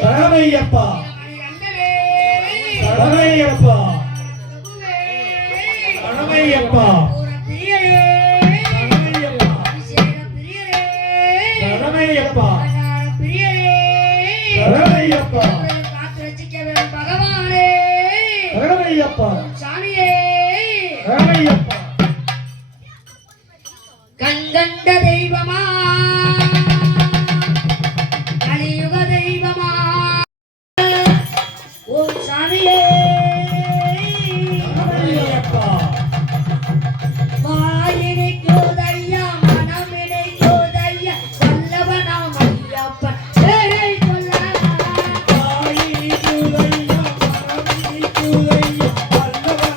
சரணையப்பா சரணையப்பா சரணையப்பா சரணையப்பா சரணையப்பா பகவானே சரணையப்பா சாமியே சரணையப்பா கண்கண்ட தெய்வமா கலியுக தெய்வமா ஓம் சாமியே சரணையப்பா மாயினைக்கோதையா மனமினைக்கோதையா வல்லவனாம் ஐயப்பன் பேரை சொல்லலாம் ஆயி கூதையா மரமணி கூதையா வல்லவனாம்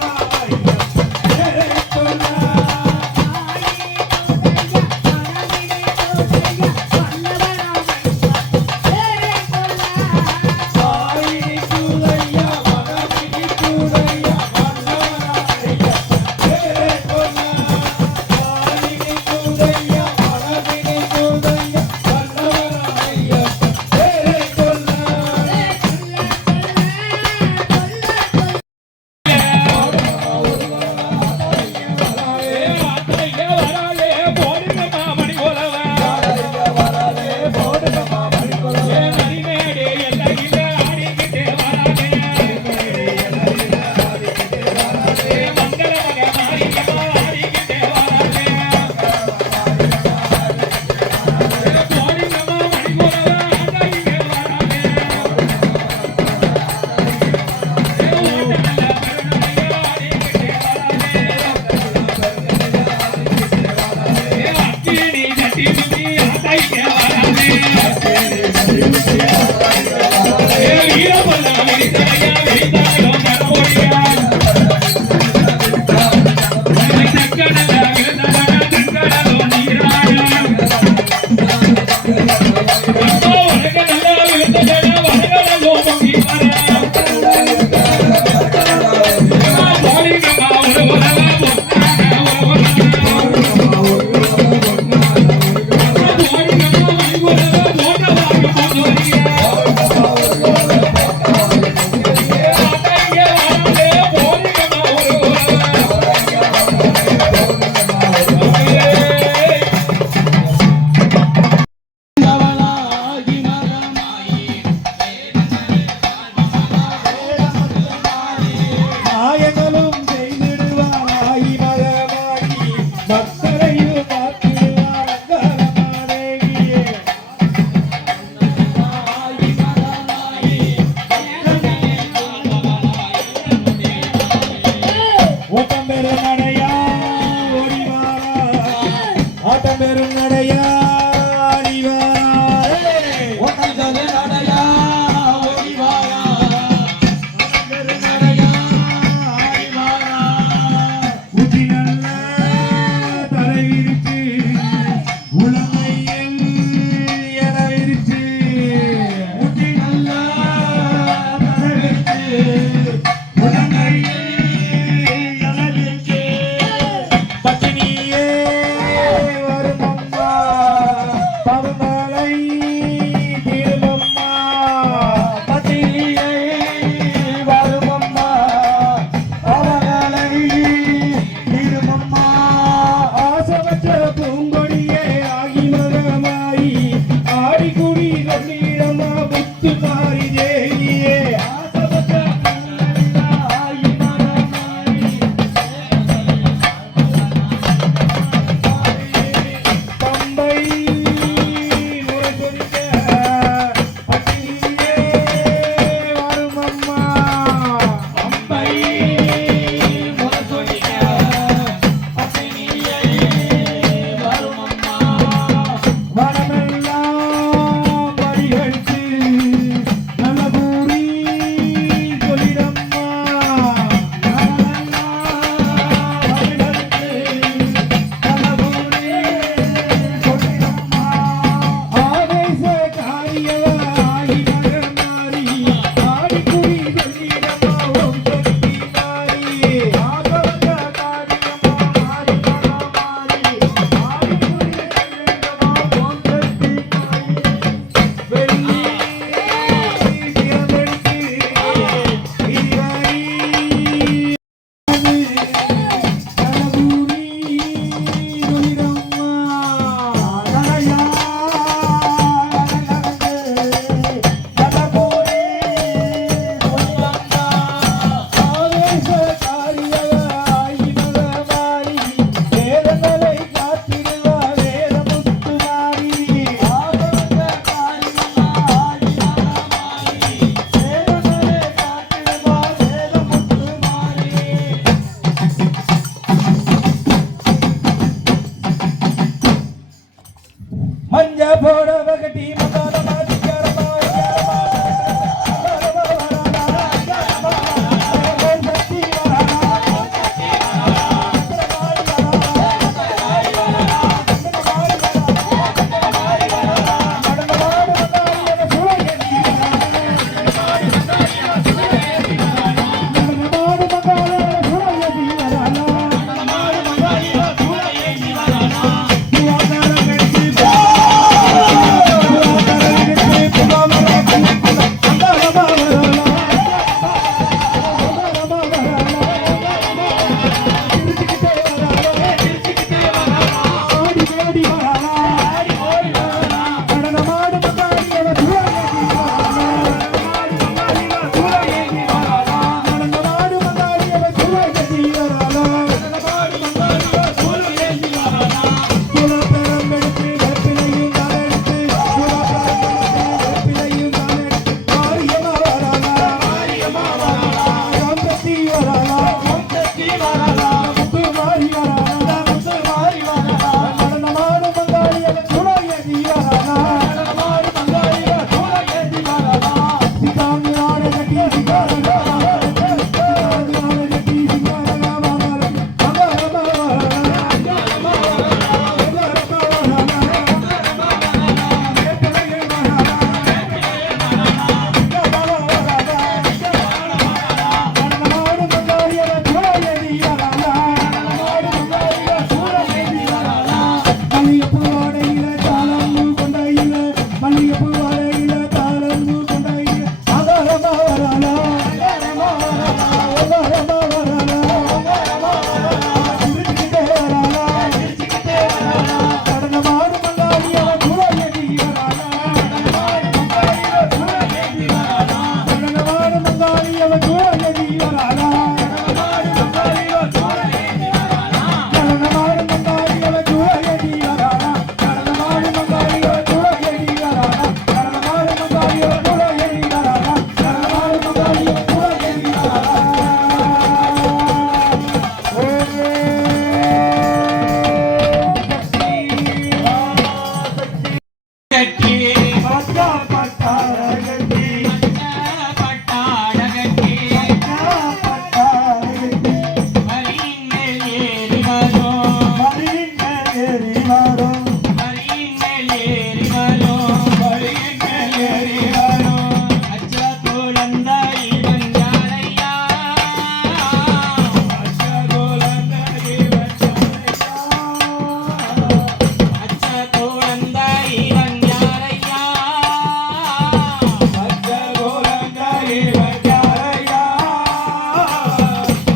இவன் யாரையா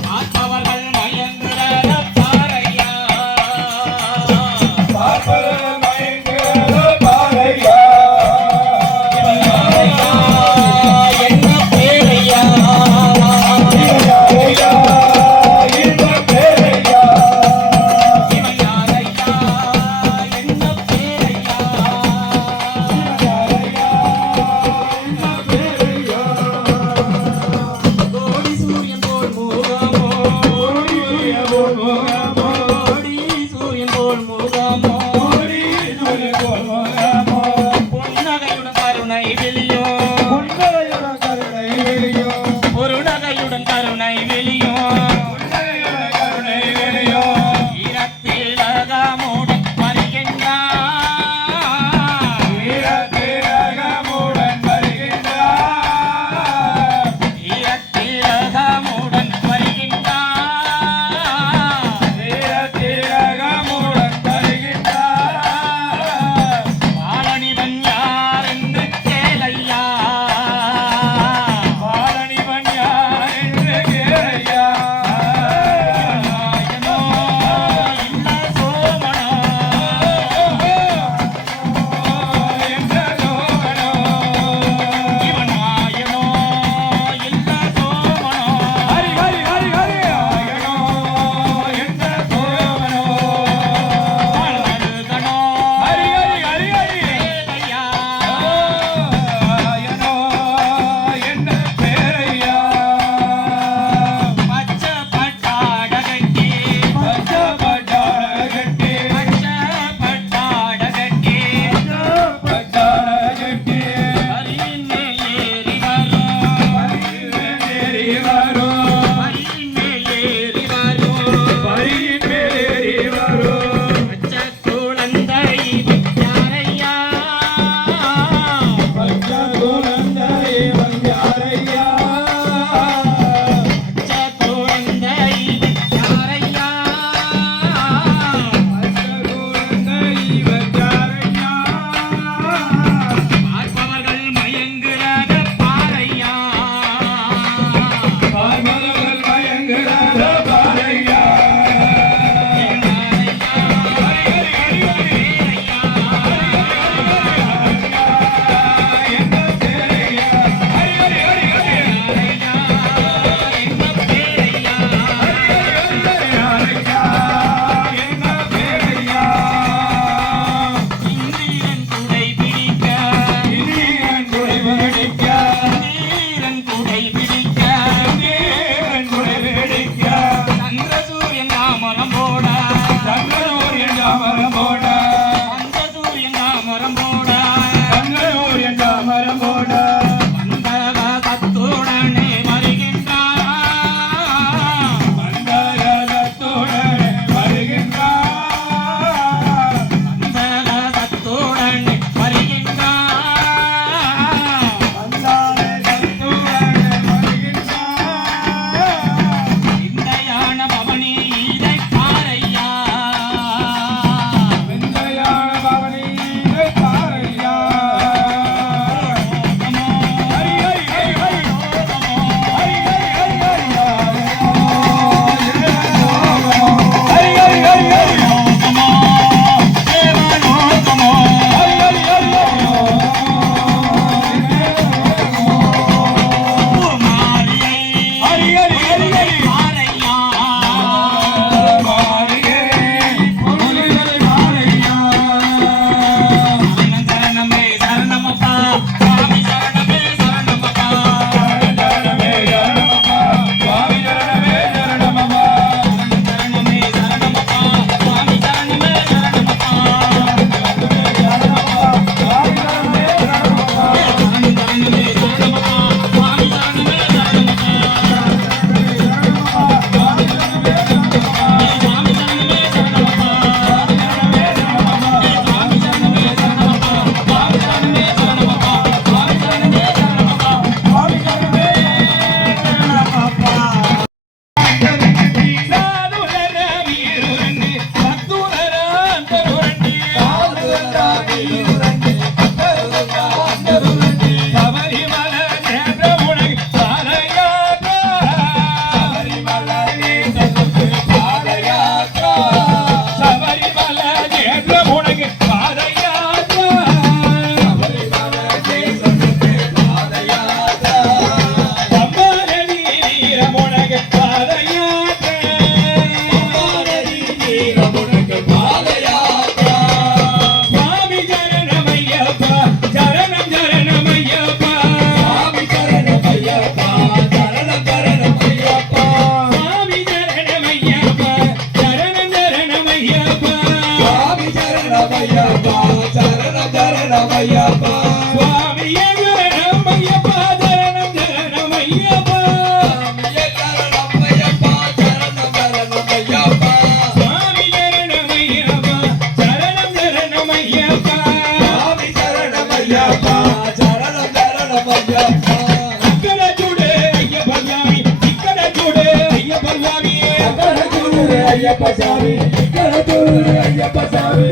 பார்ப்பவர்கள் மயங்குற பாறையா பார்ப்பவர்கள் மயங்குற பாறையா இவன் யாரையா என்ன பேரையா இவன் யாரையா என்ன பேரையா இவன் யாரையா என்ன பேரையா இவன் யாரையா என்ன பேரையா ஐயப்ப சாமி கடத்தூர் ஐயப்ப சாமி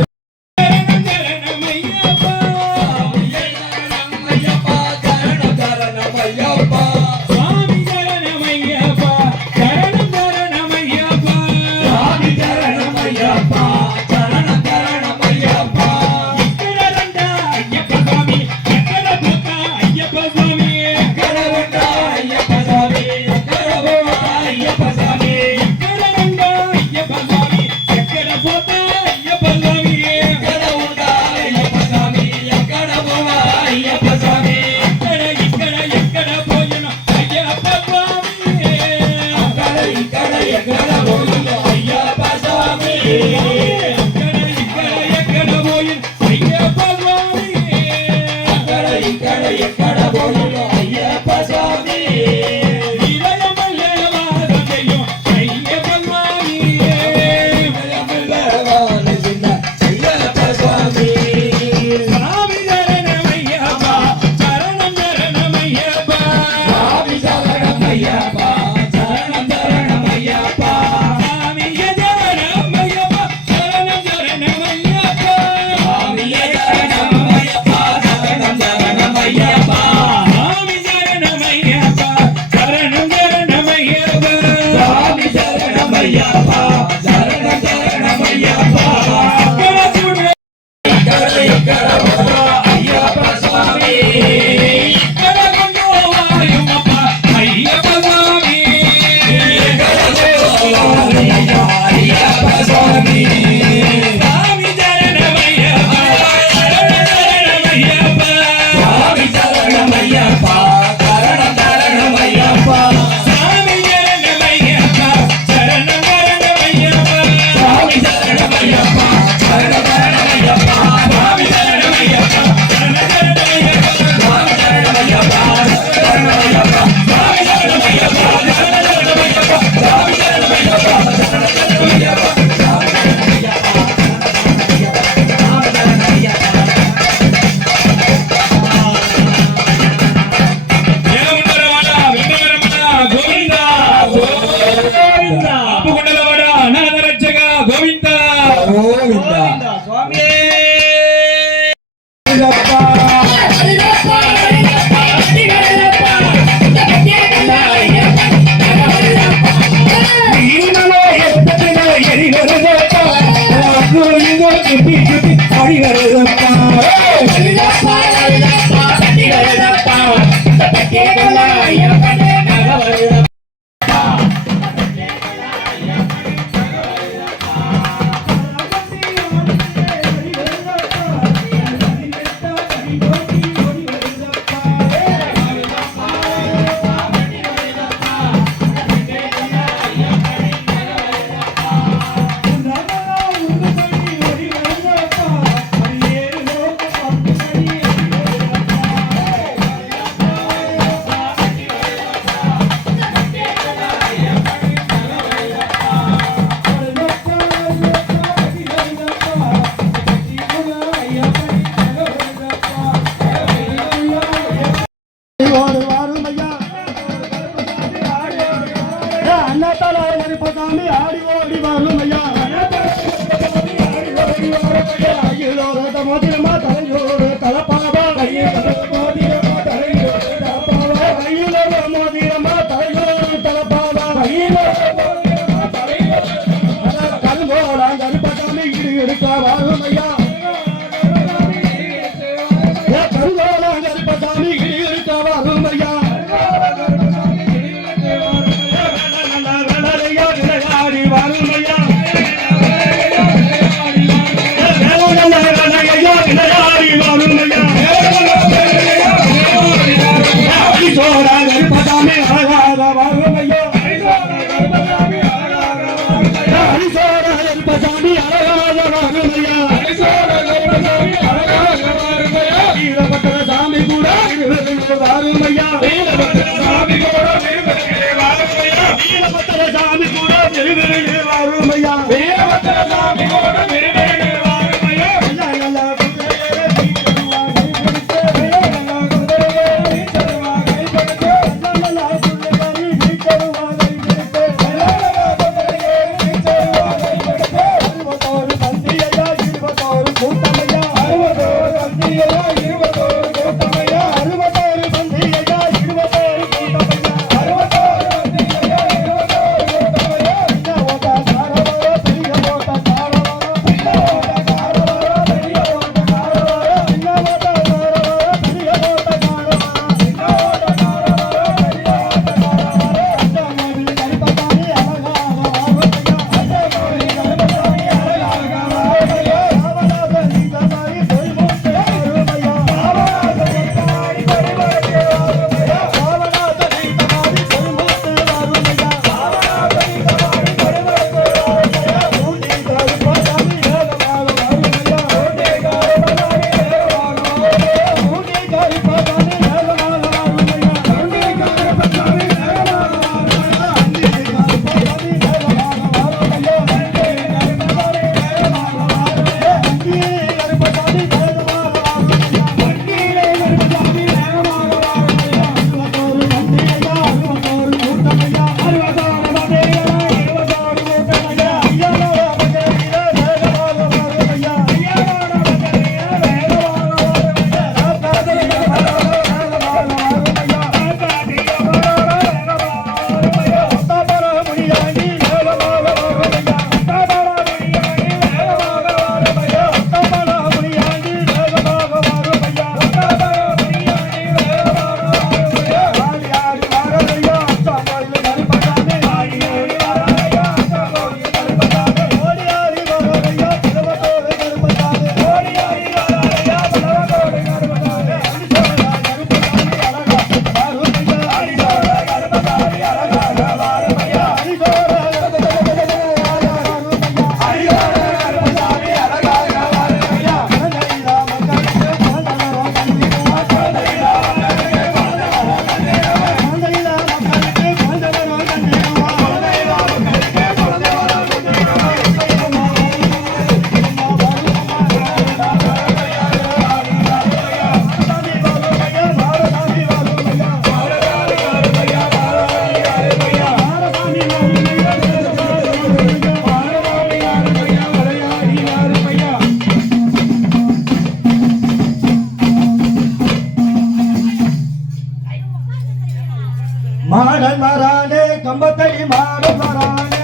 மாடன் மாறானே கம்பத்தடி மாடன் மாறானே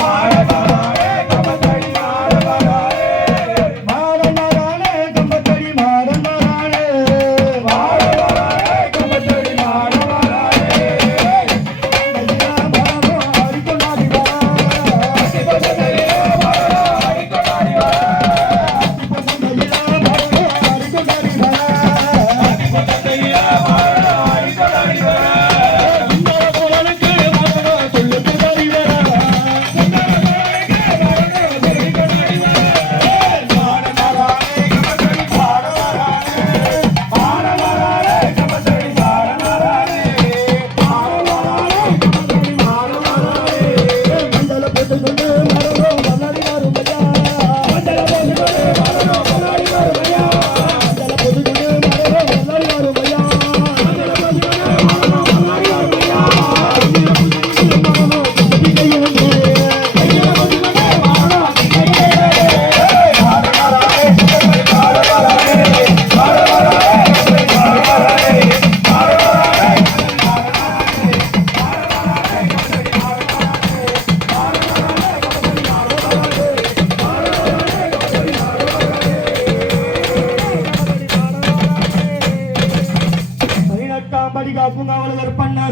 மாடன் மாறானே கம்பத்தடி மாடன் மாறானே மாடன் மாறானே கம்பத்தடி மாடன் மாறானே மாடன் மாறானே கம்பத்தடி மாடன் மாறானே ஐயா மாமோ ஆடிக்கொண்டாடி வா ஆடிக்கொண்டாடி வா ஆடிக்கொண்டாடி வா ஐயா மாமோ ஆடிக்கொண்டாடி வா ஆடிக்கொண்டாடி வா ஆடிக்கொண்டாடி வா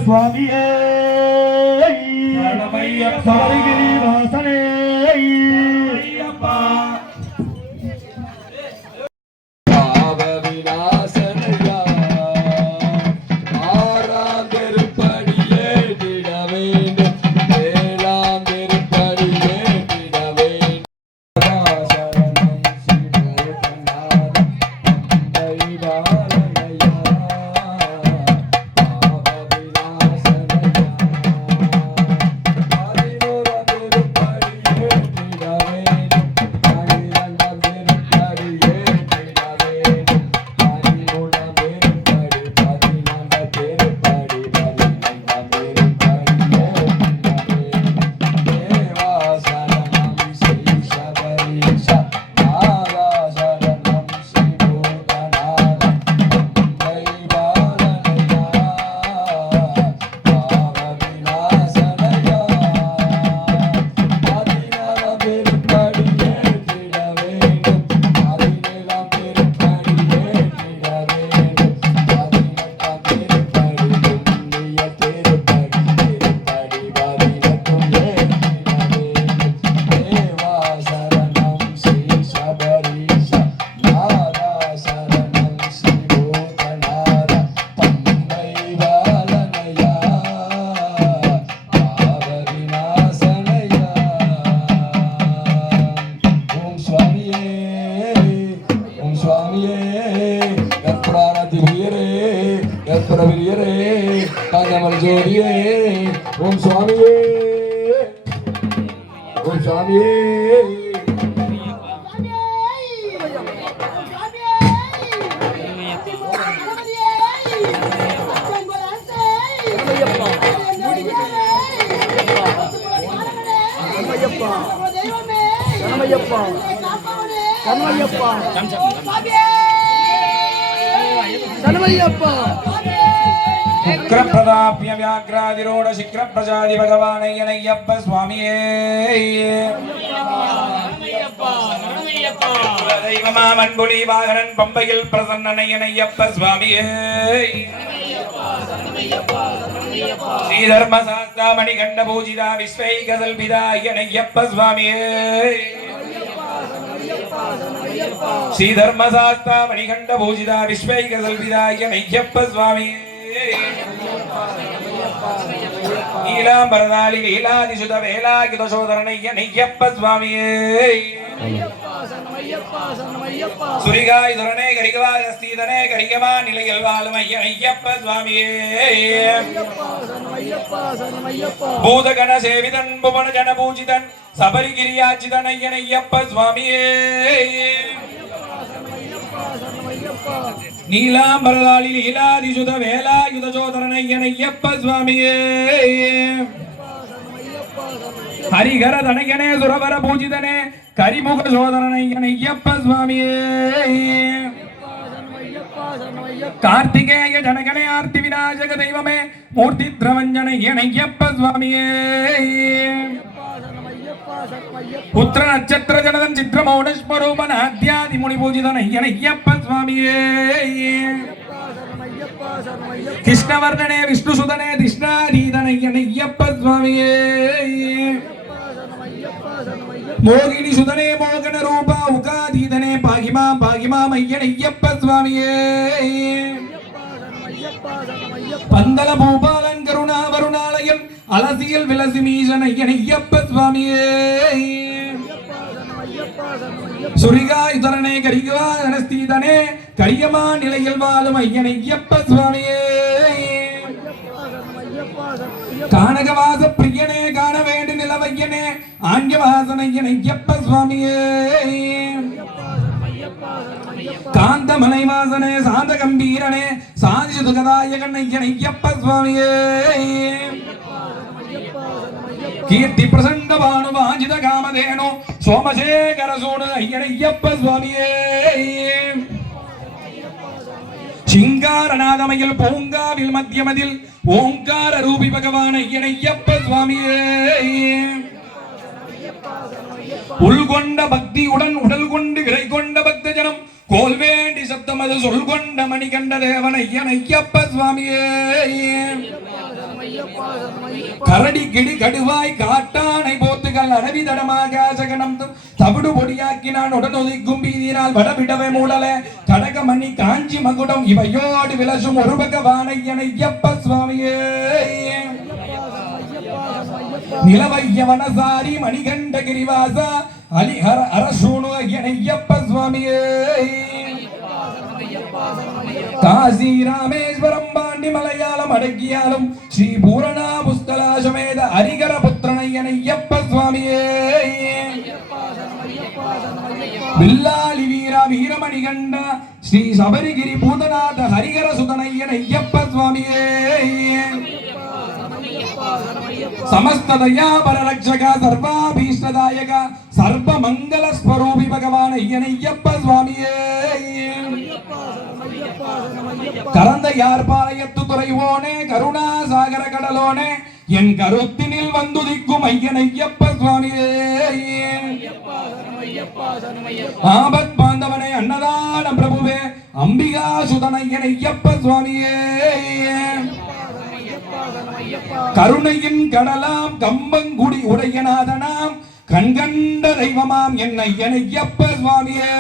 சுவாமியே சபரிகிரி வாசனே பாவ விநாசனையா ஆறாம் திருப்படியே திட வேண்டும் ஏழாம் திருப்படியே திட வேண்டும் சரணம் சிவநாதம் தைவாலனையா ஓம் சுவாமியே ஓம் சுவாமியே உக்ரபிரதாப்ய வியாக்ராதிரோட சிக்ர பிரஜாதி பகவானையனையப்ப சுவாமியே தெய்வமா மண்புலி வாகனன் பம்பையில் பிரசன்னனையனையப்ப சுவாமியே ஸ்ரீதர்ம சாஸ்தா மணிகண்ட பூஜிதா விஸ்வைக கல்பிதாயனையப்ப சுவாமியே ஸ்ரீதர்மசாஸ்தா மணிகண்ட பூஜிதா விஸ்வைக கல்பிதாயனையப்ப சுவாமியே நீலாம்பரதாளி லீலாதிசுத வேலாயுத சோதரனையனையப்ப சுவாமியே சுரிகாயுதரனே கரிகவாதஸ்தீதனே கரிகமா நிலையில் வாழும் ஐயனையப்ப சுவாமியே பூதகண சேவிதன் புவன ஜன பூஜிதன் சபரிகிரியாச்சிதன் ஐயனையப்ப சுவாமியே நீலாம்பரதாளி லீலாதிசுத வேலாயுத சோதரனையனையப்ப சுவாமியே ஹரிகர தனயனே சுரவர பூஜிதனே கரிமுக சோதரனையனையப்ப சுவாமியே கார்த்திகேய ஜனகனே ஆர்த்தி விநாயக தெய்வமே மூர்த்தி திரவஞ்சன ஐயப்ப சுவாமியே புத்திர நட்சத்திர ஜனதன் சித்திர மௌனஸ்வரூபன் ஆத்யாதி முனி பூஜிதன் ஐயப்ப சுவாமியே கிருஷ்ணவர்தனே விஷ்ணு சுதனே கிருஷ்ணாதீதன் ஐயப்ப சுவாமியே மோகினி சுதனே மோகன ரூபா உகாதீதனே பாகிமா பாகிமா ஐயப்ப சுவாமியே பந்தல பூபாலன் கருணா வருணாலயன் அலசியல் விலசி மீசன் ஐயப்ப சுவாமியே சுரிகாயுதரனே கரிகா அனஸ்தீதனே கரியமா நிலையில் வாழும் ஐயப்ப சுவாமியே கானகவாச பிரியனே காண வேண்டு நிலவையனே ஆங்கியவாசன் ஐயப்ப சுவாமியே காந்தமலை வாசனே சாந்த கம்பீரனே சாதிசுகதாயகன் ஐயப்ப சுவாமியே கீர்த்தி பிரசண்ட பானு வாஞ்சித காமதேனோ சோமசேகர சூடு ஐயப்ப சுவாமியே சிங்காரநாதமையில் பூங்காவில் மத்தியமதில் ஓங்கார ரூபி பகவான் ஐயப்ப சுவாமியே உள்கொண்ட பக்தியுடன் உடல் கொண்டு விரை கொண்ட பக்த ஜனம் கோல் வேண்டி சப்தம் அது சொல் கொண்ட மணிகண்ட தேவன் ஐயப்ப சுவாமியே கரடி கிடி கடுவாய் காட்டானை போத்துகள் அடவி தடமாக சகனம் தவிடு பொடியாக்கினான் உடனொதிக்கும் பீதினால் வடவிடவே மூடலே கடக மணி காஞ்சி மகுடம் இவையோடு விலசும் ஒரு பகவான் ஐயப்ப சுவாமியே நிலவைய வனசாரி மணிகண்ட கிரிவாசா அலிஹர அரசூணு ஐயப்ப சுவாமியே காசி ராமேஸ்வரம் பாண்டி மலையாளம் அடக்கியாலும் ஸ்ரீ பூரணா புஸ்தலாசமேத ஹரிகர புத்திரன் ஐயப்ப சுவாமியே வில்லாளி வீரா வீரமணிகண்ட ஸ்ரீ சபரிகிரி பூதநாத ஹரிகர சுதனையன் ஐயப்ப சுவாமியே समस्त दया पर रक्षक सर्वाभीष्टदायक सर्व मंगल स्वरूपी भगवान ஐயப்ப சுவாமியே கரந்த யார்பாளையத்து துறைவோனே கருணா சாகர கடலோனே என் கருத்தினில் வந்துதிக்கும் ஐயப்ப சுவாமியே ஆபத் பாந்தவனே அன்னதான பிரபுவே அம்பிகா சுதன் ஐயப்ப சுவாமியே கருணையின் கடலாம் கம்பங்குடி உடையநாதனாம் கண்கண்ட தெய்வமாம் என் ஐயப்ப சுவாமியே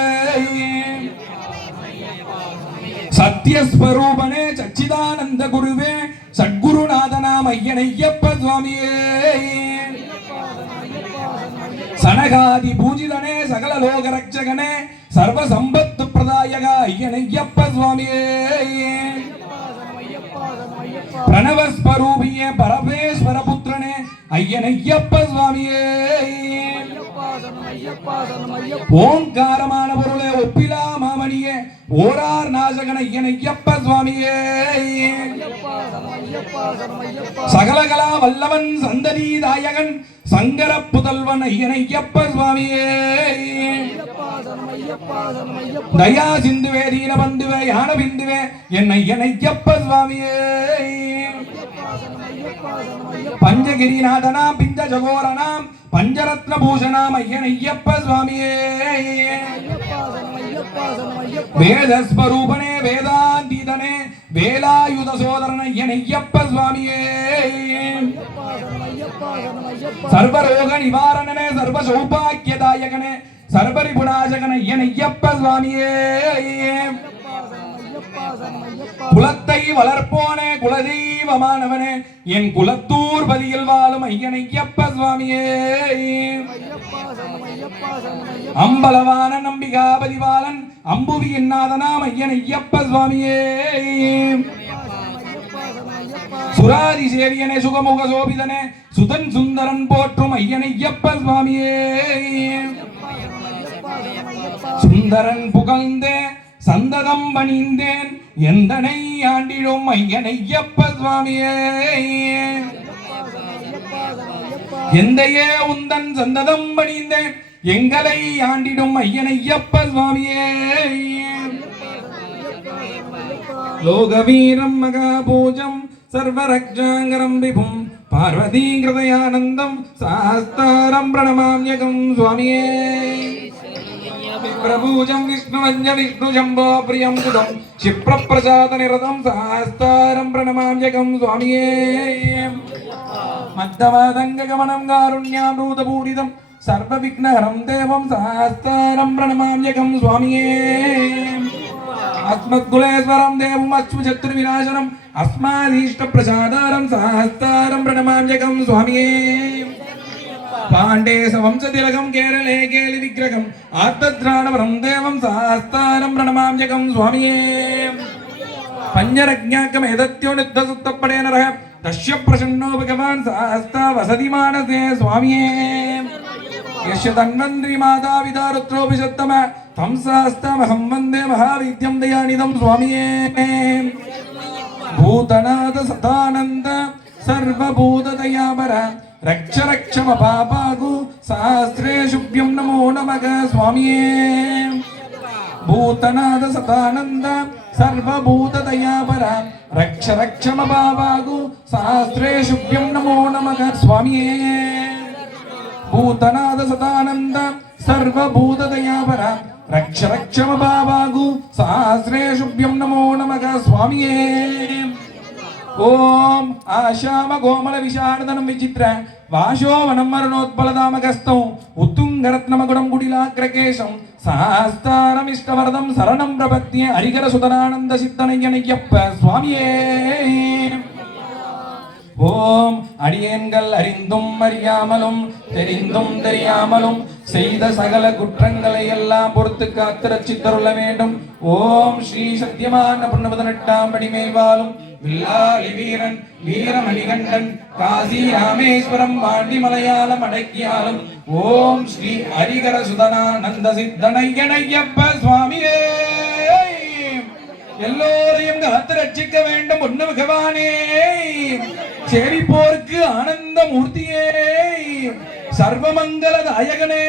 சத்யஸ்வரூபனே சச்சிதானந்த குருவே சத்குருநாதனாம் ஐயப்ப சுவாமியே சனகாதி பூஜிதனே சகல லோக ரட்சகனே சர்வ சம்பத்து பிரதாயக ஐயப்ப சுவாமியே பிரணவஸ்வரூபியே பரமேஸ்வர புத்திரனே ஐயப்ப சுவாமியே ஓங்காரமான பொருளே ஒப்பிலா மாமணியே ஓரார் நாசகன் ஐயப்ப சுவாமியே சகலகலா வல்லவன் சந்ததி தாயகன் சங்கர புதல்வன் ஐயப்ப சுவாமியே தயா சிந்துவே தீன பந்துவே யான பிந்துவே என் ஐயப்ப சுவாமியே பஞ்சகிரிநாதனாம் பிந்த ஜகோரனாம் பஞ்சரத்ன பூஷணாம் ஐயப்ப சுவாமியே வேதஸ்வரூபனே வேதாந்தீதனே வேலாயுத சோதரன் ஐயப்ப சுவாமியே சர்வரோக நிவாரணனே சர்வ சௌபாக்கியதாயகனே சர்வரிபுநாசகன் ஐயப்ப சுவாமியே குலத்தை வளர்ப்போனே குலதெய்வமானவனே என் குலத்தூர் பதியில் வாழும் ஐயப்ப சுவாமியே அம்பலவான நம்பிகாபதிவாளன் அம்புவியின் நாதனாம் ஐயப்ப சுவாமியே சுராதி சேவியனே சுகமுக சோபிதனே சுதன் சுந்தரன் போற்றும் ஐயப்ப சுவாமியே சுந்தரன் புகழ்ந்தே சந்ததம் பணிந்தேன் எந்தனை ஆண்டிடும் ஐயப்ப சுவாமியே எந்தையே உந்தன் சந்ததம் பணிந்தேன் எங்களை ஆண்டிடும் ஐயப்ப சுவாமியே लोकवीरं महापूजं सर्वरक्षाङ्गरं विभुं पार्वतीकृतयानन्दं सहस्तारं प्रणमाम्यहं स्वामिये प्रभूजं विष्णुवञ्ज विष्णुजम्बो प्रियं सुतं क्षिप्रप्रसादनिरतं सहस्तारं प्रणमाम्यहं स्वामिये मद्धवादङ्गगमनं कारुण्यामृतपूरितं सर्वविघ्नहरं देवं सहस्तारं प्रणमाम्यहं स्वामिये अस्मद्कुलेश्वरं देवम् अश्वशत्रुविनाशनम् अस्मादीष्टप्रसादारं सहस्तारं प्रणमाम्यहं स्वामिये पाण्डेशवंशतिलकं केरले केलिविग्रहम् आर्तत्राणवरं देवं सहस्तारं प्रणमाम्यहं स्वामिये पञ्चरज्ञाकमेतत्योनिद्धसुत्तपडे नरः तस्य प्रसन्नो भगवान् सहस्ता वसति मानसे स्वामिये यस्य तन्वन्त्री माता पिता रुद्रोऽपि सत्तम तं सहस्तामहं वन्दे महाविद्यं दयानिधं स्वामिये भूतनाथ सदानन्द सर्वभूतदयापर रक्ष रक्ष मम पापागु सहस्रेषुभ्यं नमो नमः स्वामिये भूतनाथ सदानन्द सर्वभूतदयापर रक्ष रक्ष मम पापागु सहस्रेषुभ्यं नमो नमः स्वामिये भूतनाथ सदानन्द सर्वभूतदयापर रक्ष रक्ष मम पापागु सहस्रेषुभ्यं नमो नमः स्वामिये ओम आशाम गोमल विशारदनं विचित्र वाशोवनं मरणोत्पलदामकस्तौ उत्तुङ्गरत्नमकुटं कुटिलाग्रकेशं सहस्तारमिष्टवरदं शरणं प्रपद्ये हरिहरसुतनानन्द सिद्धनय्यनय्यप्प स्वामिये ஓம் அடியேன்கள் அறிந்தும் அறியாமலும் தெரிந்தும் தெரியாமலும் செய்த சகல குற்றங்களை எல்லாம் பொறுத்து காத்து ரட்சித்தருள வேண்டும். ஓம் ஸ்ரீ சத்தியமான 18ஆம் படி மேல் வாழும் வில்லாளி வீரன் வீரமணிகண்டன் காசி ராமேஸ்வரம் பாண்டி மலையாளம் அடக்கியாலும் ஓம் ஸ்ரீ ஹரிகர சுதனானந்த சித்தனையனையப்ப சுவாமியே எல்லோரையும் காத்து ரட்சிக்க வேண்டும். பொன்னு பகவானே சேவிப்போருக்கு ஆனந்த மூர்த்தியே சர்வமங்கல தாயகனே